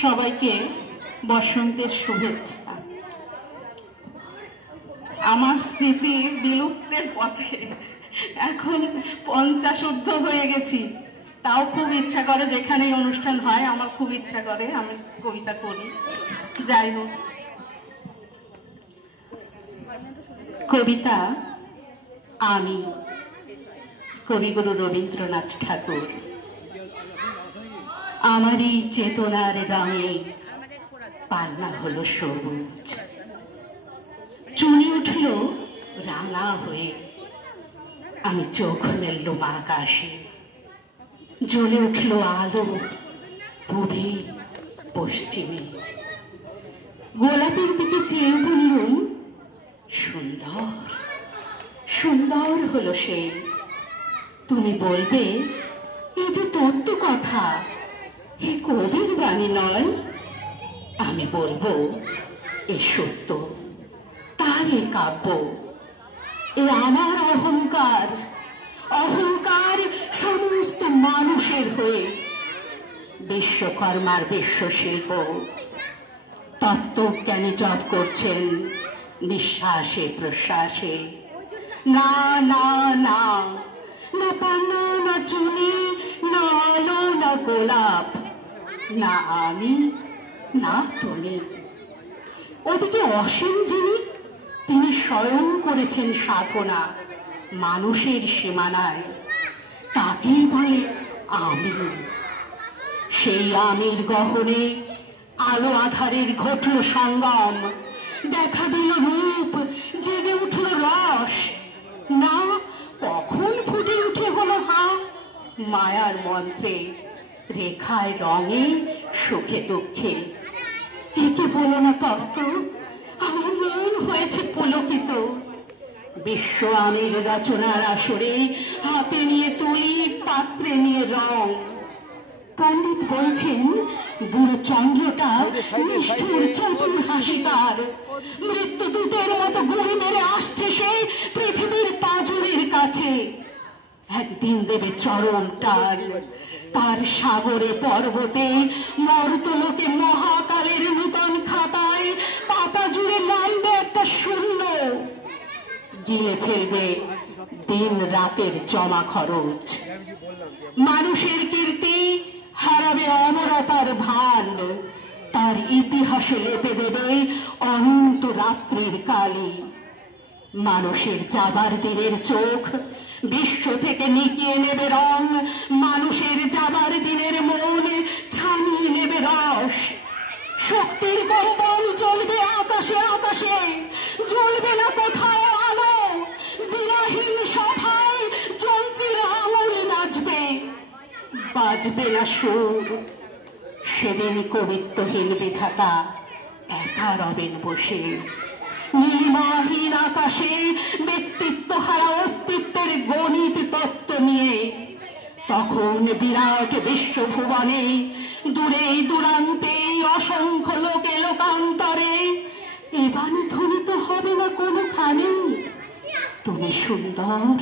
সবাইকে বসন্তের শুভেচ্ছা। আমার স্মৃতি বিলুপ্তের পথে, এখন 50 ঊর্ধ্ব হয়ে গেছি, তাও খুব ইচ্ছা করে যেখানে অনুষ্ঠান হয় আমার খুব ইচ্ছা করে আমি কবিতা করি। যাই হোক, কবিতা আমি, কবিগুরু রবীন্দ্রনাথ ঠাকুর। আমারই চেতনার রঙে পান্না হলো সবুজ, চুনি উঠল রাঙা হয়ে, আমি চোখ মেললুম আকাশে, জ্বলে উঠল আলো পূবে পশ্চিমে। গোলাপের দিকে চেয়ে বললুম সুন্দর সুন্দর হলো সে। তুমি বলবে এই যে তত্ত্ব কথা, এ কবির বাণী নয়। আমি বলবো এ সত্য, তাই এ কাব্য। এ আমার অহংকার, অহংকার সমস্ত মানুষের হয়ে। বিশ্বকর্মার বিশ্বশিল্প তত্ত্বজ্ঞানী জপ করছেন নিঃশ্বাসে প্রশ্বাসে। না না না, না পান্না, না চুনি, না আলো, না গোলাপ, না আমি, না তুমি। ওদিকে অসীম যিনি, তিনি স্বয়ং করেছেন সাধনা মানুষের সীমানায়, তাকেই বলে আমি। সেই আমির গহনে আলো আধারের ঘটল সঙ্গম, দেখা দিল রূপ, জেগে উঠল রস। না কখন ফুটে উঠে হলো হা, মায়ার মন্ত্রে, রেখায় রঙে, সুখে দুঃখে। একে বলো না তত্ত্ব, আমার মন হয়েছে পুলকিত। বিশ্ব আমির রচনার আসরে হাতে নিয়ে তুলি, পাত্রে নিয়ে রং। পণ্ডিত বলছেন বুড়ো চন্দ্রটা নিষ্ঠুর চতুর হাসি তার, মৃত্যুদূতের মতো গুলি মেরে আসছে সে পৃথিবীর পাঁজরের কাছে। একদিন দেবে চরম টান, তার সাগরে পর্বতে, মর্তলোকে মহাকালের নূতন খাতায় পাতা জুড়ে নামবে একটা শূন্য। গিলে ফেলবে দিন রাতের জমা খরচ, মানুষের কীর্তি হারাবে অমরতার ভান। তার ইতিহাসে লেপে দেবে অনন্ত রাত্রির কালি। মানুষের যাবার দিনের চোখ বিশ্ব থেকে নিকিয়ে নেবে রং, মানুষের যাবার দিনের মন ছানিয়ে নেবে রস। শক্তির কম্পন চলবে আকাশে আকাশে, জ্বলবে না কোথাও আলো। বিনাহীন সভায় যন্ত্রীর আঙুল নাচবে, বাজবে না সুর। সেদিন কবিত্বহীন বিধাতা একা রবেন বসে, নীলিমাহীন আকাশে ব্যক্তিত্ব হারা অস্তিত্বের গণিত তত্ত্ব নিয়ে। তখন বিরাট বিশ্বভুবনে দূরে দূরান্তে অসংখ্য লোকে লোকান্তরে এ বাণী ধ্বনিত হবে না কোনোখানে, তুমি সুন্দর,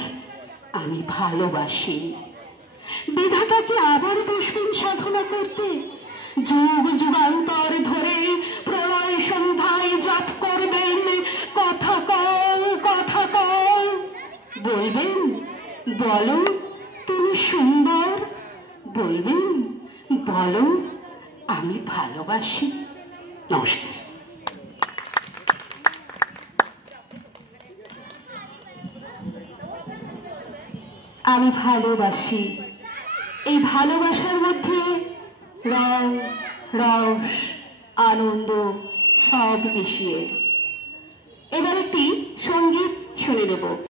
আমি ভালোবাসি। বিধাতাকে আবার বসবেন সাধনা করতে, যুগ যুগান্তর ধরে প্রলয় সন্ধ্যায় জপ করবেন কথা কও, কথা কও। বলবেন বলো তুমি সুন্দর, বলবেন বলো আমি ভালোবাসি। নমস্কার। আমি ভালোবাসি, এই ভালোবাসার মধ্যে রং, রস, আনন্দ সব মিশিয়ে। এবার একটি সঙ্গীত শুনে নেব।